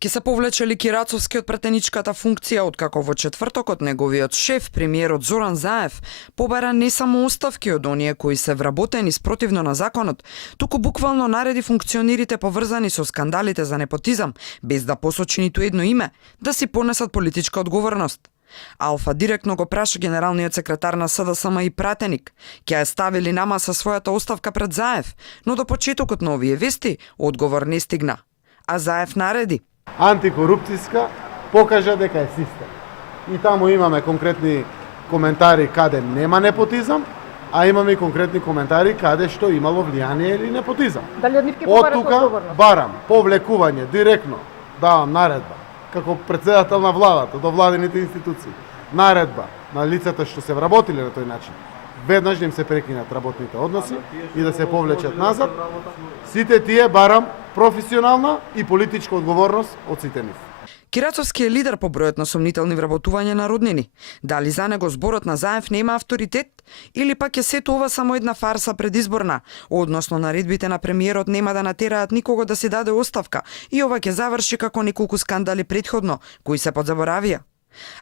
Ке се повлече ли Кирацовски од претеничката функција, откако во четвртокот неговиот шеф, премиерот Зоран Заев, побара не само оставки од оние кои се вработени спротивно на законот, туку буквално нареди функционерите поврзани со скандалите за непотизам, без да посочи ниту едно име, да си понесат политичка одговорност. Алфа директно го праша генералниот секретар на СДСМ и пратеник. Ќе ја ставили нама со својата оставка пред Заев, но до почетокот на овие вести одговор не стигна. А Заев нареди: антикорупцијска, покажа дека е систем. И таму имаме конкретни коментари каде нема непотизам, а имаме и конкретни коментари каде што имало влијание или непотизам. Дали од нив ќе побарат одговорност? Барам повлекување директно, давам наредба како претседател на владата до владините институции. Наредба на лицата што се вработиле на тој начин. Веднаш да им се прекинат работните односи и да се повлечат назад. Сите тие барам професионална и политичка одговорност од сите нив. Кирацовски е лидер по бројот на сомнителни вработувања на роднини. Дали за него зборот на Заев нема авторитет или пак е сето ова само една фарса предизборна, односно наредбите на премиерот нема да натераат никого да си даде оставка и ова ќе заврши како неколку скандали претходно кои се подзаборавија.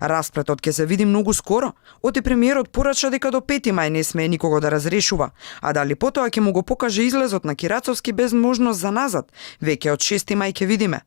Распретот ќе се види многу скоро, оти премиерот порача дека до 5 мај не смее никого да разрешува, а дали потоа ќе му го покаже излезот на Кирацовски без можност за назад, веќе од 6 мај ќе видиме.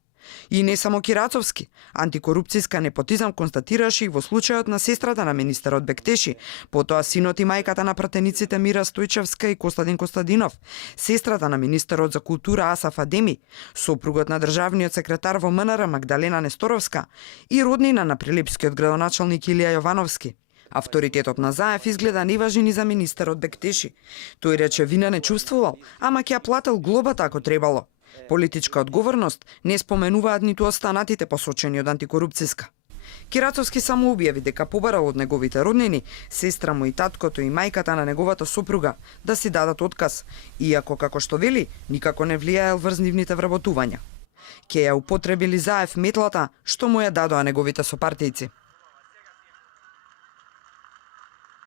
И не само Кирацовски, антикорупцијска непотизам констатираше и во случајот на сестрата на министерот Бектеши, потоа синот и мајката на пратениците Мира Стојчевска и Костадин Костадинов, сестрата на министерот за култура Асаф Адеми, сопругот на државниот секретар во МНР Магдалена Несторовска и роднина на прилепскиот градоначалник Илија Јовановски. Авторитетот на Заев изгледа не важи ни за министерот Бектеши. Тој рече вина не чувствувал, ама ќе ја плател глобата ако требало. Политичка одговорност не споменуваат ниту останатите посочени од антикорупцијска. Кирацовски само објави дека побарал од неговите роднини, сестра му и таткото и мајката на неговата сопруга да си дадат отказ, иако како што вели, никако не влијаел врз нивните вработувања. Ке ја употребили Заев метлата што му ја дадоа неговите сопартијци.